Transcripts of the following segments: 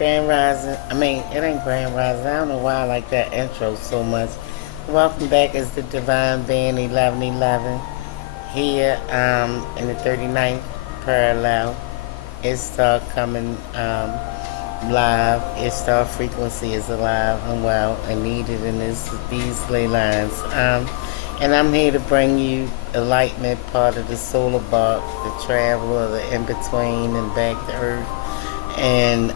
Grand Rising. It ain't Grand Rising. I don't know why I like that intro so much. Welcome back as the Divine Band 1111 here in the 39th parallel. It's start coming live. Its star frequency is alive and well and needed in these ley lines. And I'm here to bring you enlightenment, part of the Solar Barge, the traveler, the in between and back to Earth, and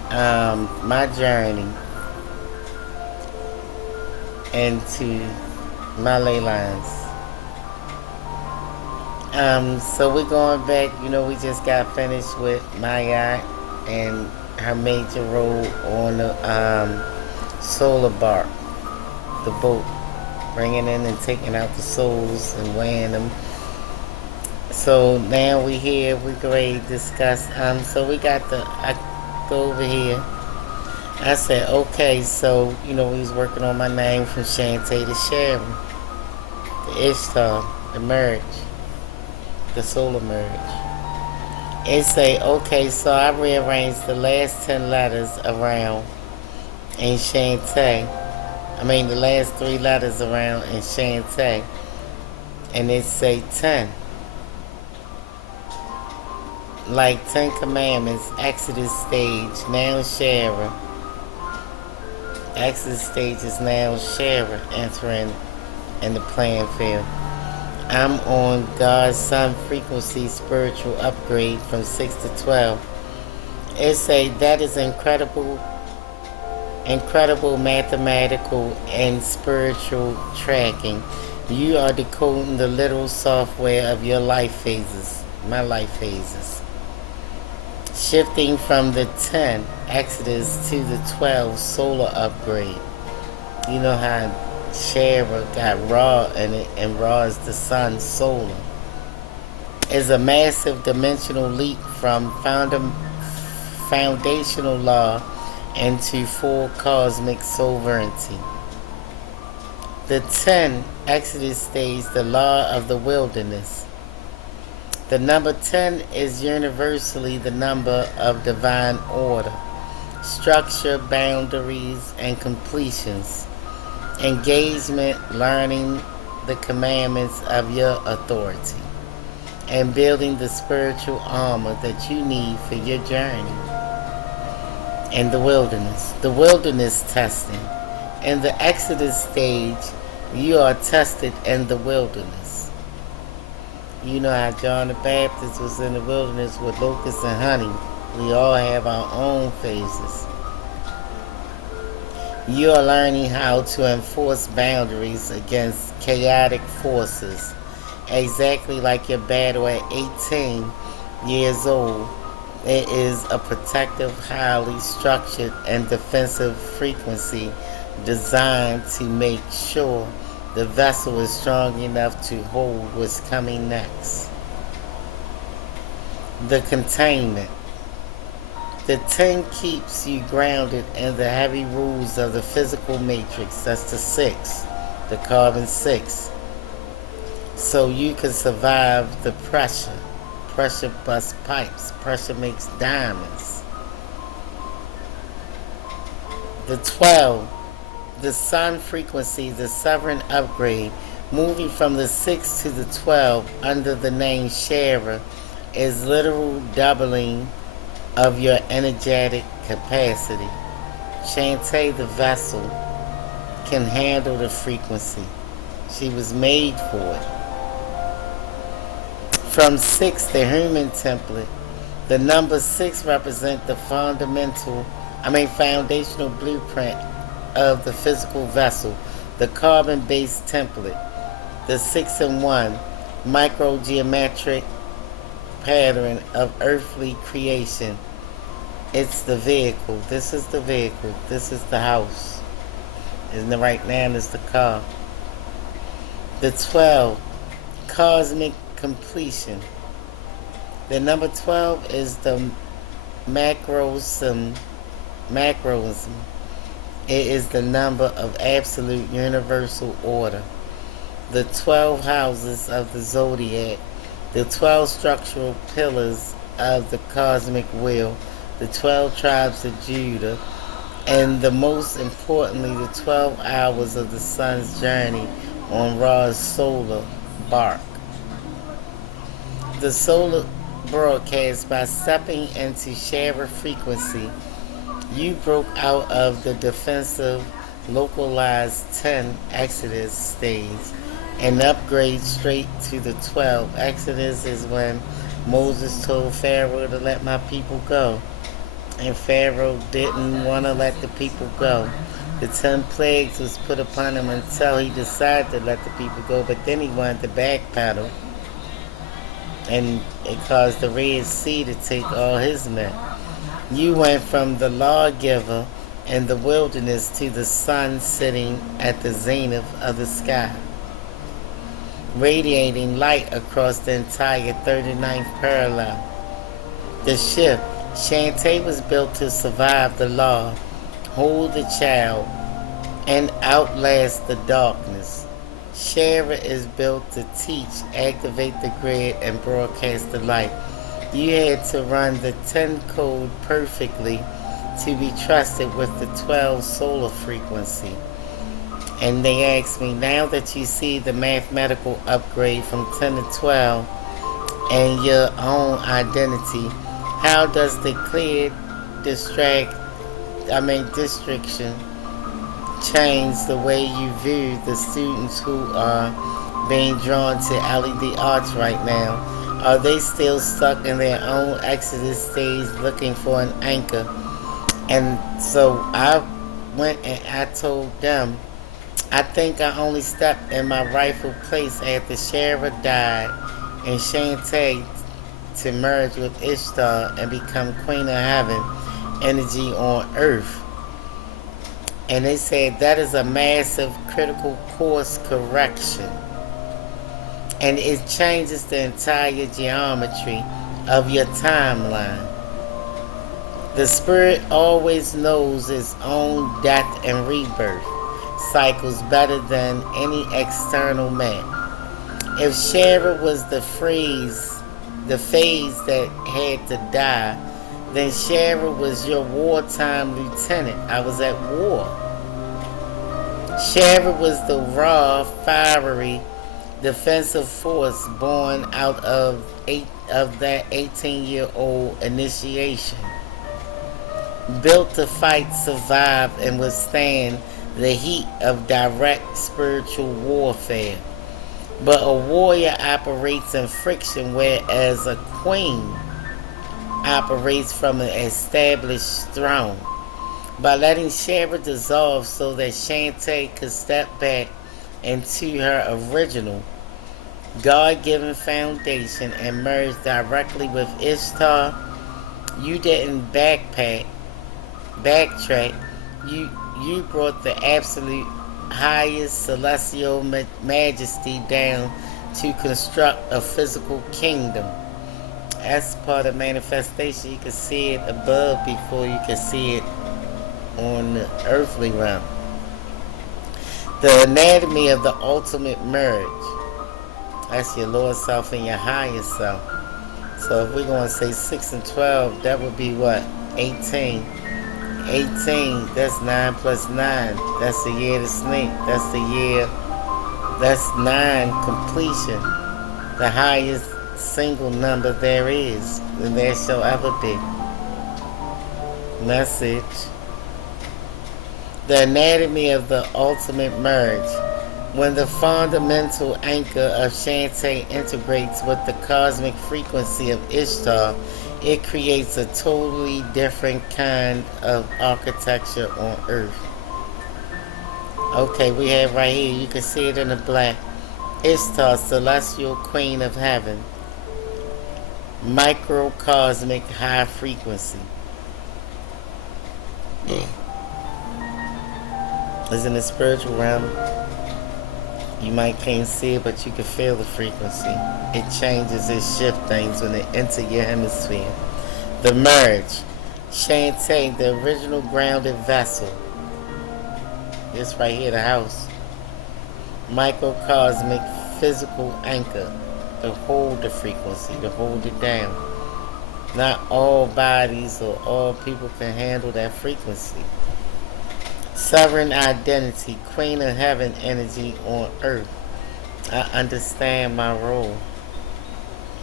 my journey into my ley lines. So we're going back. We just got finished with Maya and her major role on the Solar Barge, the boat, bringing in and taking out the souls and weighing them. So now we here. We ready to discuss. So we got I go over here. I said, okay. So we was working on my name from Shantae to Sharon, the Ishtar, the merge, the solar merge. It say, okay, so I rearranged the last 10 letters around in Shantae. The last 3 letters around in Shantae. And it say 10. Like 10 Commandments, Exodus stage, now Sharon. Exodus stage is now Sharon entering in the playing field. I'm on God's Sun frequency spiritual upgrade from 6 to 12. It say that is incredible mathematical and spiritual tracking. You are decoding the literal software of your life phases, my life phases. Shifting from the 10 Exodus to the 12 solar upgrade. You know how Shara got Ra in it, and Ra is the sun solar. Is a massive dimensional leap from foundational law into full cosmic sovereignty. The 10 Exodus states the law of the wilderness. The number 10 is universally the number of divine order, structure, boundaries, and completions. Engagement, learning the commandments of your authority, and building the spiritual armor that you need for your journey. In the wilderness testing. In the Exodus stage, you are tested in the wilderness. You know how John the Baptist was in the wilderness with locusts and honey. We all have our own phases. You are learning how to enforce boundaries against chaotic forces, exactly like your battle at 18 years old. It is a protective, highly structured, and defensive frequency designed to make sure the vessel is strong enough to hold what's coming next. The containment. The 10 keeps you grounded in the heavy rules of the physical matrix. That's the 6, the carbon 6. So you can survive the pressure. Pressure busts pipes. Pressure makes diamonds. The 12, the sun frequency, the sovereign upgrade, moving from the 6 to the 12 under the name Shara, is literal doubling of your energetic capacity. Shantae, the vessel, can handle the frequency. She was made for it. From 6, the human template, the number 6 represents the foundational blueprint of the physical vessel, the carbon-based template, the 6 and 1 microgeometric pattern of earthly creation. It's the vehicle. This is the vehicle. This is the house. And right now is the car. The 12, cosmic completion. The number 12 is the macrosm. It is the number of absolute universal order. The 12 houses of the zodiac, the 12 structural pillars of the cosmic wheel, the 12 tribes of Judah, and the most importantly, the 12 hours of the sun's journey on Ra's solar bark. The solar broadcast, by stepping into sharer frequency, you broke out of the defensive, localized 10 Exodus stage and upgrade straight to the 12. Exodus is when Moses told Pharaoh to let my people go. And Pharaoh didn't want to let the people go. The 10 plagues was put upon him until he decided to let the people go, but then he wanted to backpedal, and it caused the Red Sea to take all his men. You went from the lawgiver in the wilderness to the sun sitting at the zenith of the sky, radiating light across the entire 39th parallel. The ship, Shantae, was built to survive the law, hold the child, and outlast the darkness. Shara is built to teach, activate the grid, and broadcast the light. You had to run the 10 code perfectly to be trusted with the 12 solar frequency. And they asked me, now that you see the mathematical upgrade from 10 to 12 and your own identity, how does the clear distraction change the way you view the students who are being drawn to LED arts right now? Are they still stuck in their own Exodus stage looking for an anchor? And so I went and I told them, I think I only stepped in my rightful place after Shara died and Shantae to merge with Ishtar and become Queen of Heaven, energy on Earth. And they said that is a massive critical course correction. And it changes the entire geometry of your timeline. The spirit always knows its own death and rebirth cycles better than any external map. If Shara was the phase that had to die, then Shara was your wartime lieutenant. I was at war. Shara was the raw, fiery, defensive force born out of that 18-year-old initiation, built to fight, survive, and withstand the heat of direct spiritual warfare. But a warrior operates in friction, whereas a queen operates from an established throne. By letting Shara dissolve so that Shantae could step back into her original God-given foundation and merge directly with Ishtar, you didn't backtrack. You brought the absolute highest celestial majesty down to construct a physical kingdom. That's part of manifestation. You can see it above before you can see it on the earthly realm. The anatomy of the ultimate merge. That's your lower self and your higher self. So if we're going to say 6 and 12, that would be what? 18. 18, that's 9 plus 9. That's the year of the snake. That's 9 completion. The highest single number there is, and there shall ever be. Message. The anatomy of the ultimate merge. When the fundamental anchor of Shantae integrates with the cosmic frequency of Ishtar, it creates a totally different kind of architecture on Earth. Okay, we have right here, you can see it in the black. Ishtar, celestial queen of heaven. Microcosmic high frequency. It's in the spiritual realm. You might can't see it, but you can feel the frequency. It changes, it shifts things when it enters your hemisphere. The merge. Shantae, the original grounded vessel. This right here, the house. Microcosmic physical anchor to hold the frequency, to hold it down. Not all bodies or all people can handle that frequency. Sovereign identity, Queen of Heaven energy on earth. I understand my role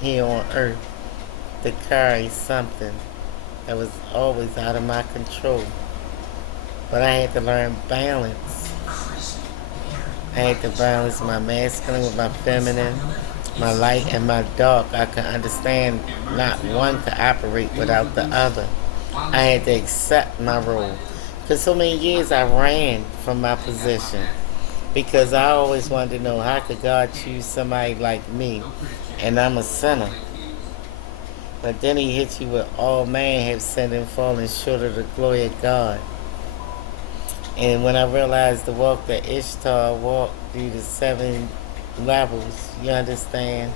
here on earth to carry something that was always out of my control. But I had to learn balance. I had to balance my masculine with my feminine, my light and my dark. I could understand not one could operate without the other. I had to accept my role. For so many years I ran from my position because I always wanted to know how could God choose somebody like me and I'm a sinner. But then he hit you with all man have sinned and fallen short of the glory of God. And when I realized the walk that Ishtar walked through the 7 levels, you understand?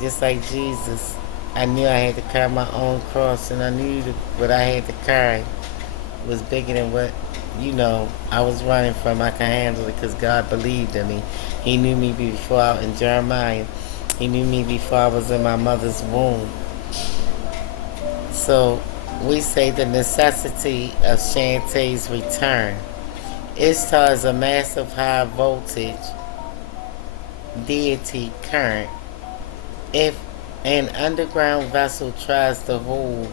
Just like Jesus, I knew I had to carry my own cross, and I knew that what I had to carry was bigger than what, I was running from. I could handle it because God believed in me. He knew me before in Jeremiah. He knew me before I was in my mother's womb. So we say the necessity of Shantae's return. Ishtar is a massive high voltage deity current. If an underground vessel tries to hold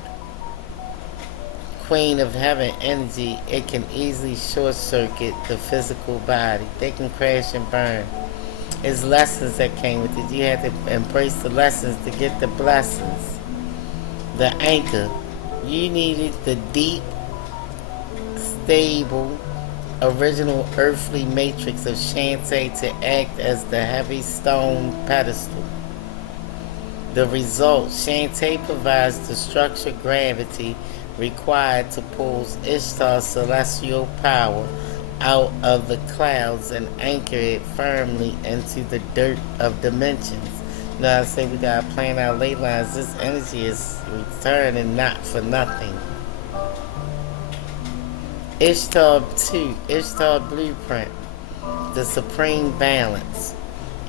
Queen of Heaven energy, it can easily short circuit the physical body. They can crash and burn. It's lessons that came with it. You had to embrace the lessons to get the blessings. The anchor. You needed the deep, stable, original earthly matrix of Shantae to act as the heavy stone pedestal. The result, Shantae provides the structured gravity required to pull Ishtar's celestial power out of the clouds and anchor it firmly into the dirt of dimensions. Now I say we gotta plan our ley lines. This energy is returning not for nothing. Ishtar 2, Ishtar Blueprint, the supreme balance.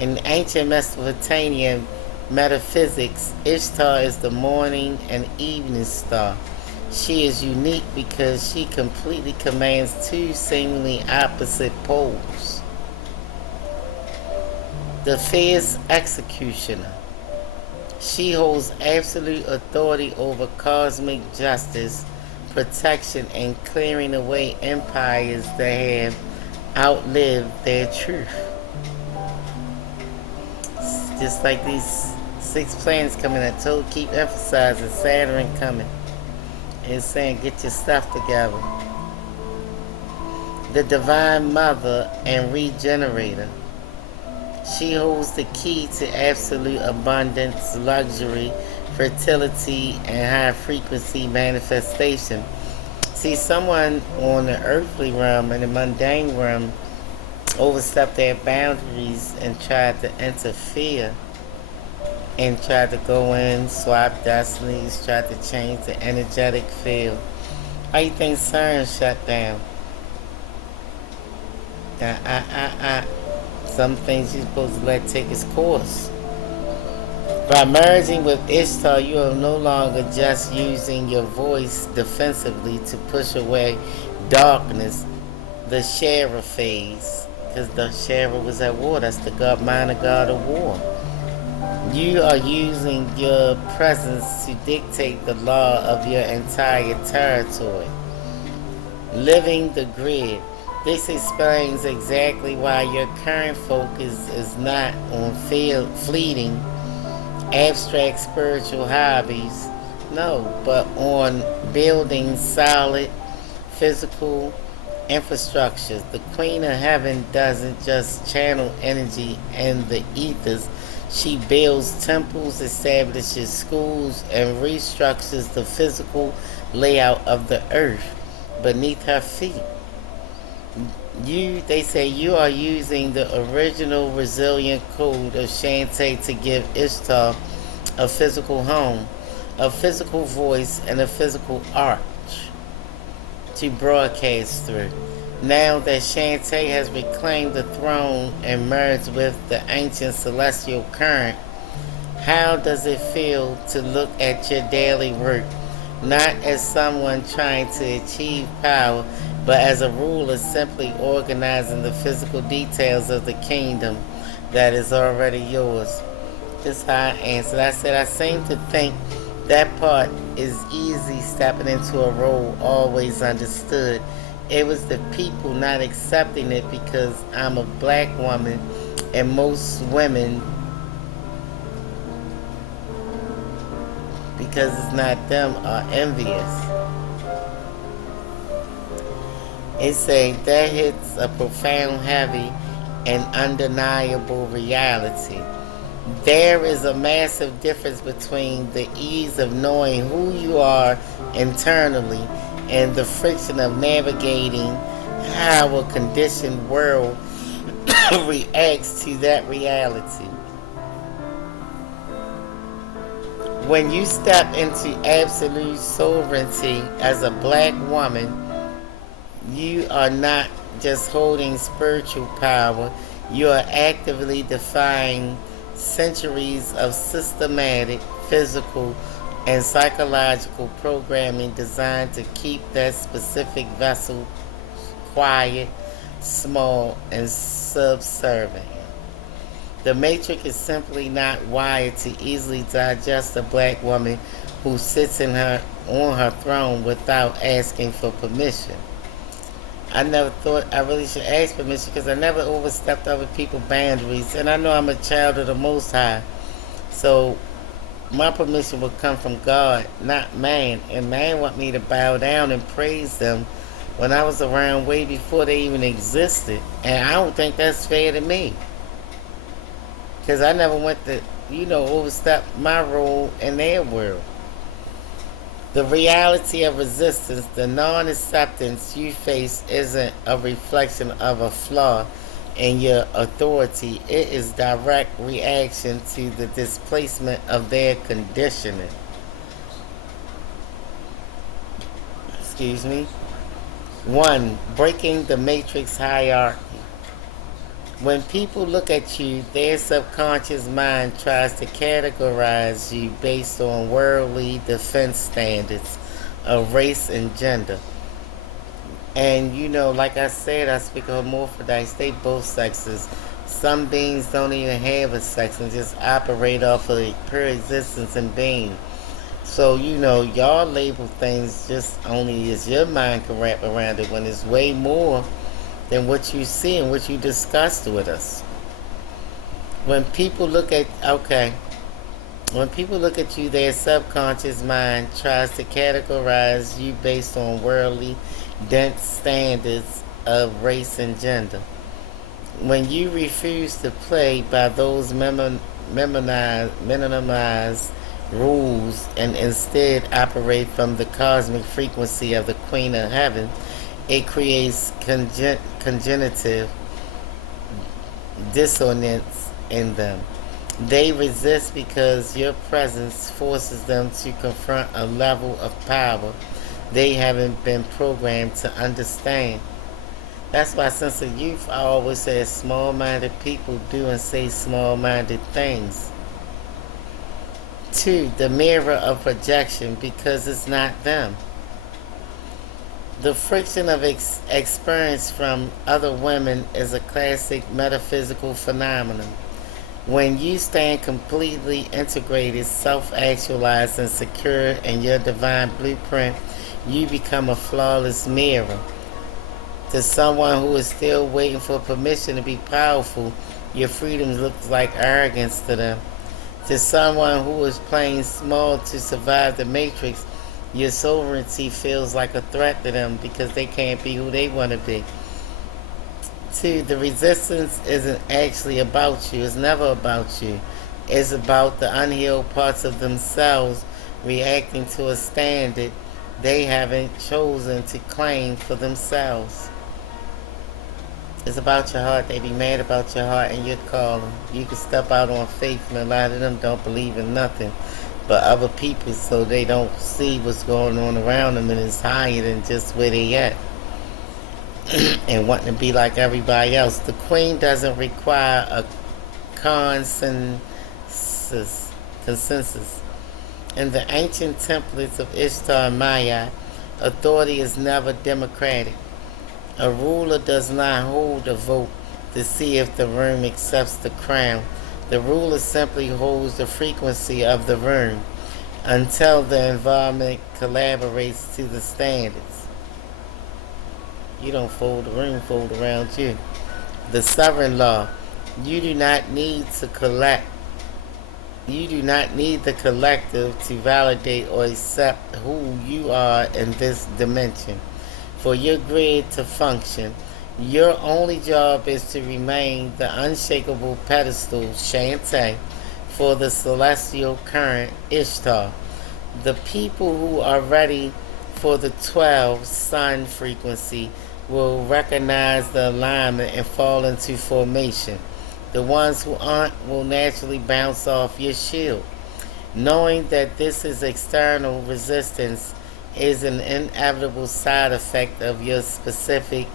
In ancient Mesopotamian metaphysics, Ishtar is the morning and evening star. She is unique because she completely commands 2 seemingly opposite poles. The fierce executioner. She holds absolute authority over cosmic justice, protection, and clearing away empires that have outlived their truth. Just like these 6 planets coming, I told keep emphasizing Saturn coming. It's saying get your stuff together. The Divine Mother and Regenerator. She holds the key to absolute abundance, luxury, fertility, and high frequency manifestation. See, someone on the earthly realm and the mundane realm overstepped their boundaries and tried to interfere and tried to go in, swap destinies, tried to change the energetic field. How you think CERN shut down? Some things you're supposed to let take its course. By merging with Ishtar, you are no longer just using your voice defensively to push away darkness, the Shara phase. Because the Shara was at war. That's the god, minor god of war. You are using your presence to dictate the law of your entire territory. Living the grid. This explains exactly why your current focus is not on fleeting, abstract spiritual hobbies, no, but on building solid physical infrastructures. The Queen of Heaven doesn't just channel energy in the ethers. She builds temples, establishes schools, and restructures the physical layout of the earth beneath her feet. They say you are using the original resilient code of Shantae to give Ishtar a physical home, a physical voice, and a physical arch to broadcast through. Now that Shantae has reclaimed the throne and merged with the ancient celestial current, How does it feel to look at your daily work not as someone trying to achieve power, but as a ruler simply organizing the physical details of the kingdom that is already yours? This is how I answered. I said, I seem to think that part is easy stepping into a role always understood. It was the people not accepting it because I'm a black woman and most women, because it's not them, are envious. It say that hits a profound, heavy, and undeniable reality. There is a massive difference between the ease of knowing who you are internally and the friction of navigating how a conditioned world reacts to that reality. When you step into absolute sovereignty as a black woman, you are not just holding spiritual power, you are actively defying centuries of systematic, physical, and psychological programming designed to keep that specific vessel quiet, small, and subservient. The matrix is simply not wired to easily digest a black woman who sits on her throne without asking for permission. I never thought I really should ask permission because I never overstepped other people's boundaries. And I know I'm a child of the Most High. So my permission would come from God, not man. And man want me to bow down and praise them when I was around way before they even existed. And I don't think that's fair to me. Because I never went to, overstep my role in their world. The reality of resistance, the non-acceptance you face isn't a reflection of a flaw in your authority. It is direct reaction to the displacement of their conditioning. Excuse me. 1. Breaking the matrix hierarchy. When people look at you, their subconscious mind tries to categorize you based on worldly defense standards of race and gender. And like I said, I speak of hermaphrodites, they both sexes. Some beings don't even have a sex and just operate off of pure existence and being. So, y'all label things just only as your mind can wrap around it when it's way more than what you see and what you discussed with us. When people look at you, their subconscious mind tries to categorize you based on worldly, dense standards of race and gender. When you refuse to play by those minimized rules and instead operate from the cosmic frequency of the Queen of Heaven, it creates cognitive dissonance in them. They resist because your presence forces them to confront a level of power they haven't been programmed to understand. That's why since the youth I always say small-minded people do and say small-minded things. 2. The mirror of projection, because it's not them. The friction of experience from other women is a classic metaphysical phenomenon. When you stand completely integrated, self-actualized, and secure in your divine blueprint, you become a flawless mirror. To someone who is still waiting for permission to be powerful, your freedom looks like arrogance to them. To someone who is playing small to survive the matrix, your sovereignty feels like a threat to them because they can't be who they want to be. 2. The resistance isn't actually about you. It's never about you. It's about the unhealed parts of themselves reacting to a standard they haven't chosen to claim for themselves. It's about your heart. They be mad about your heart and your calling. You can step out on faith, and a lot of them don't believe in nothing but other people, so they don't see what's going on around them, and it's higher than just where they at. And wanting to be like everybody else. The Queen doesn't require a consensus consensus. In the ancient templates of Ishtar and Maya, authority is never democratic. A ruler does not hold a vote to see if the room accepts the crown. The ruler simply holds the frequency of the room until the environment collaborates to the standards. You don't fold the room, fold around you. The sovereign law. You do not need to collect. You do not need the collective to validate or accept who you are in this dimension. For your grid to function, your only job is to remain the unshakable pedestal Shantae for the celestial current Ishtar. The people who are ready for the 12 sun frequency will recognize the alignment and fall into formation. The ones who aren't will naturally bounce off your shield. Knowing that this is external resistance is an inevitable side effect of your specific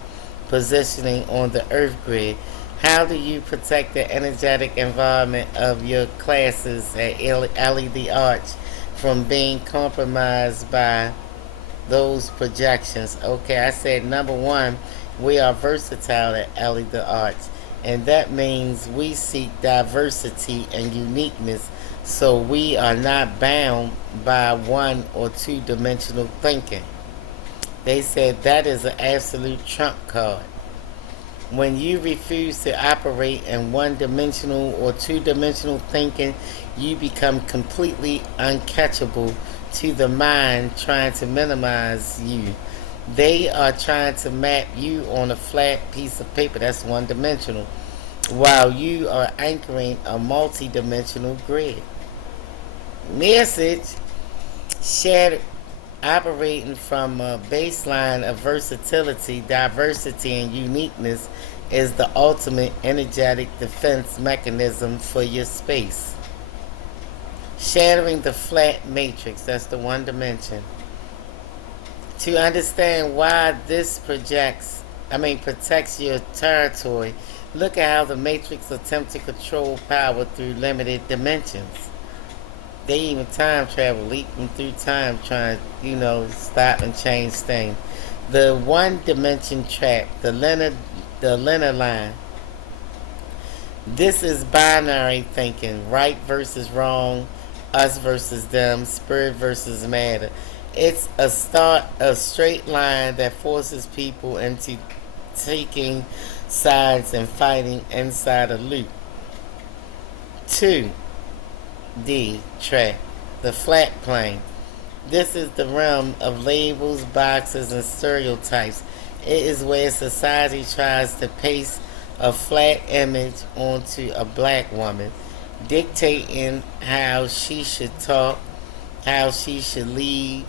positioning on the earth grid. How do you protect the energetic environment of your classes at Ellie the Arch from being compromised by those projections? Okay, I said number one, we are versatile at Ellie the Arch, and that means we seek diversity and uniqueness, so we are not bound by one or two dimensional thinking. They said that is an absolute trump card. When you refuse to operate in one dimensional or two dimensional thinking, you become completely uncatchable to the mind trying to minimize you. They are trying to map you on a flat piece of paper that's one dimensional, while you are anchoring a multi-dimensional grid. Message shattered. Operating from a baseline of versatility, diversity, and uniqueness is the ultimate energetic defense mechanism for your space. Shattering the flat matrix, that's the one dimension. To understand why this protects your territory, look at how the matrix attempts to control power through limited dimensions. They even time travel, leaping through time, trying to, stop and change things. The one dimension trap, the linear line. This is binary thinking, right versus wrong, us versus them, spirit versus matter. It's a straight line that forces people into taking sides and fighting inside a loop. 2D track, the flat plane. This is the realm of labels, boxes, and stereotypes. It is where society tries to paste a flat image onto a black woman, dictating how she should talk, how she should lead,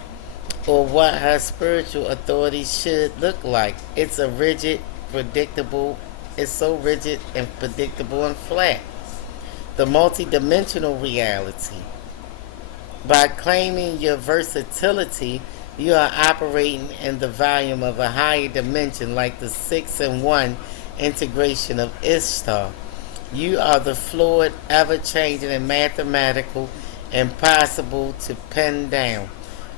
or what her spiritual authority should look like. It's so rigid and predictable and flat. The multidimensional reality. By claiming your versatility, you are operating in the volume of a higher dimension, like the 6-in-1 integration of Ishtar. You are the fluid, ever-changing, and mathematical, impossible to pin down.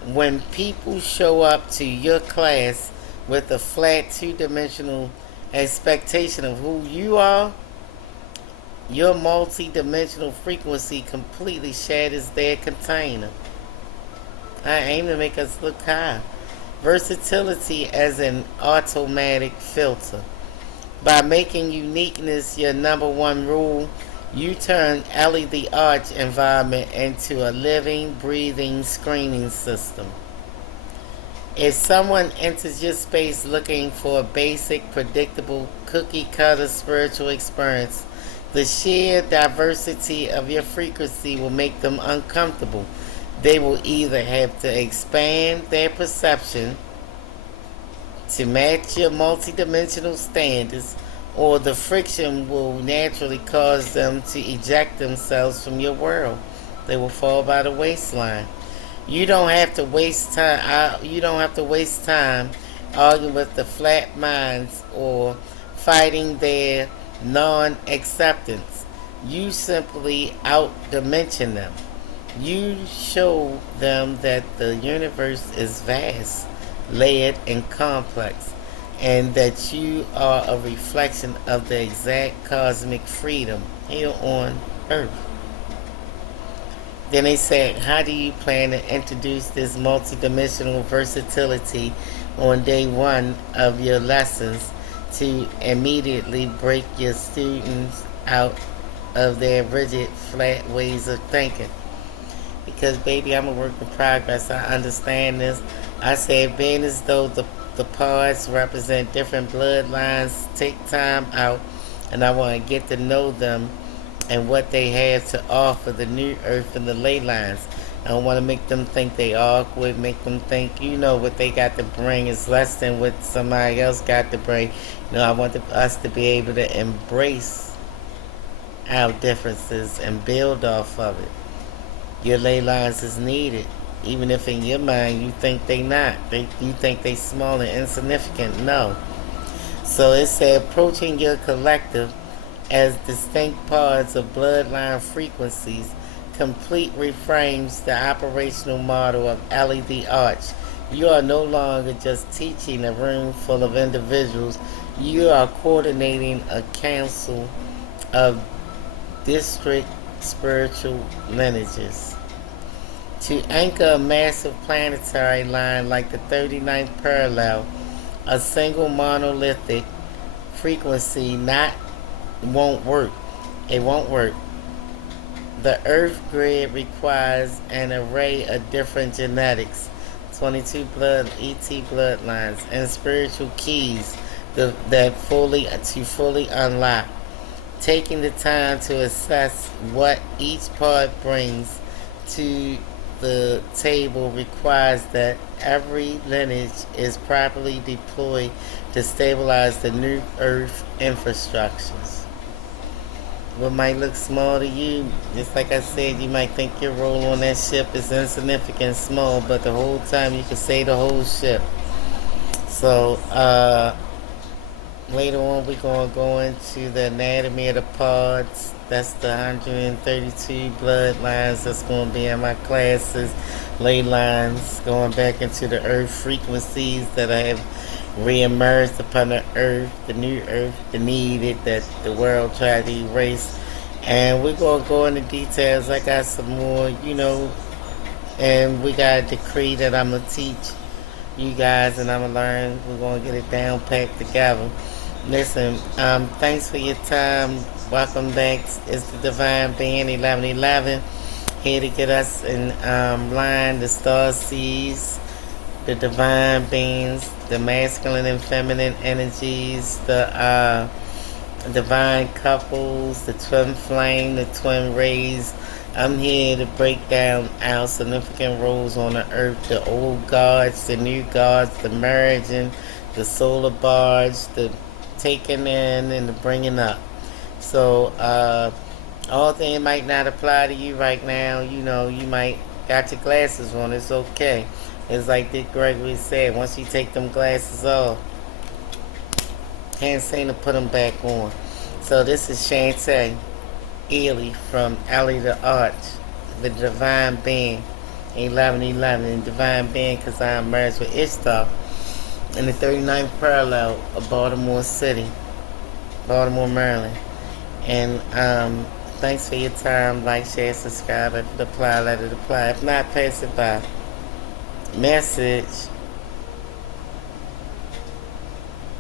When people show up to your class with a flat two-dimensional expectation of who you are, your multi-dimensional frequency completely shatters their container. I aim to make us look high. Versatility as an automatic filter. By making uniqueness your number one rule, you turn Ellie the Arch environment into a living, breathing screening system. If someone enters your space looking for a basic, predictable, cookie-cutter spiritual experience, the sheer diversity of your frequency will make them uncomfortable. They will either have to expand their perception to match your multidimensional standards, or the friction will naturally cause them to eject themselves from your world. They will fall by the waistline. You don't have to waste time. You don't have to waste time arguing with the flat minds or fighting their non-acceptance. You simply out-dimension them. You show them that the universe is vast, layered, and complex, and that you are a reflection of the exact cosmic freedom here on Earth. Then they said, how do you plan to introduce this multidimensional versatility on day one of your lessons to immediately break your students out of their rigid, flat ways of thinking? Because, baby, I'm a work in progress. I understand this. I said, being as though the parts represent different bloodlines, take time out, and I want to get to know them and what they have to offer, the new earth and the ley lines. I don't want to make them think they awkward, make them think, what they got to bring is less than what somebody else got to bring. I want us to be able to embrace our differences and build off of it. Your ley lines is needed, even if in your mind you think they not. You think they small and insignificant. No. So it said approaching your collective as distinct parts of bloodline frequencies complete reframes the operational model of LED Arch. You are no longer just teaching a room full of individuals. You are coordinating a council of district spiritual lineages. To anchor a massive planetary line like the 39th parallel, a single monolithic frequency won't work. It won't work. The Earth grid requires an array of different genetics, 22 ET bloodlines, and spiritual keys that fully unlock. Taking the time to assess what each part brings to the table requires that every lineage is properly deployed to stabilize the new Earth infrastructures. What might look small to you, just like I said, you might think your role on that ship is insignificant, small, but the whole time you can say the whole ship. So, later on, we're going to go into the anatomy of the pods. That's the 132 bloodlines that's going to be in my classes. Ley lines, going back into the earth frequencies that I have re-emerged upon the earth, the new earth, the needed that the world tried to erase. And we're going to go into details. I got some more, and we got a decree that I'm going to teach you guys, and I'm going to learn. We're going to get it down packed together. Listen, thanks for your time. Welcome back. It's the Divine Being 1111 here to get us in line. The star seeds, the divine beings, the masculine and feminine energies, the divine couples, the twin flame, the twin rays. I'm here to break down our significant roles on the earth, the old gods, the new gods, the merging, the solar barge, the taking in and the bringing up. So, all things might not apply to you right now. You might got your glasses on. It's okay. It's like Dick Gregory said, once you take them glasses off, can't seem to put them back on. So this is Shantae Ely from Alley the Arch, the Divine Being, 1111, and Divine Being because I emerged with Ishtar in the 39th parallel of Baltimore City, Baltimore, Maryland. And thanks for your time. Like, share, subscribe. If it apply, let it apply. If not, pass it by. Message.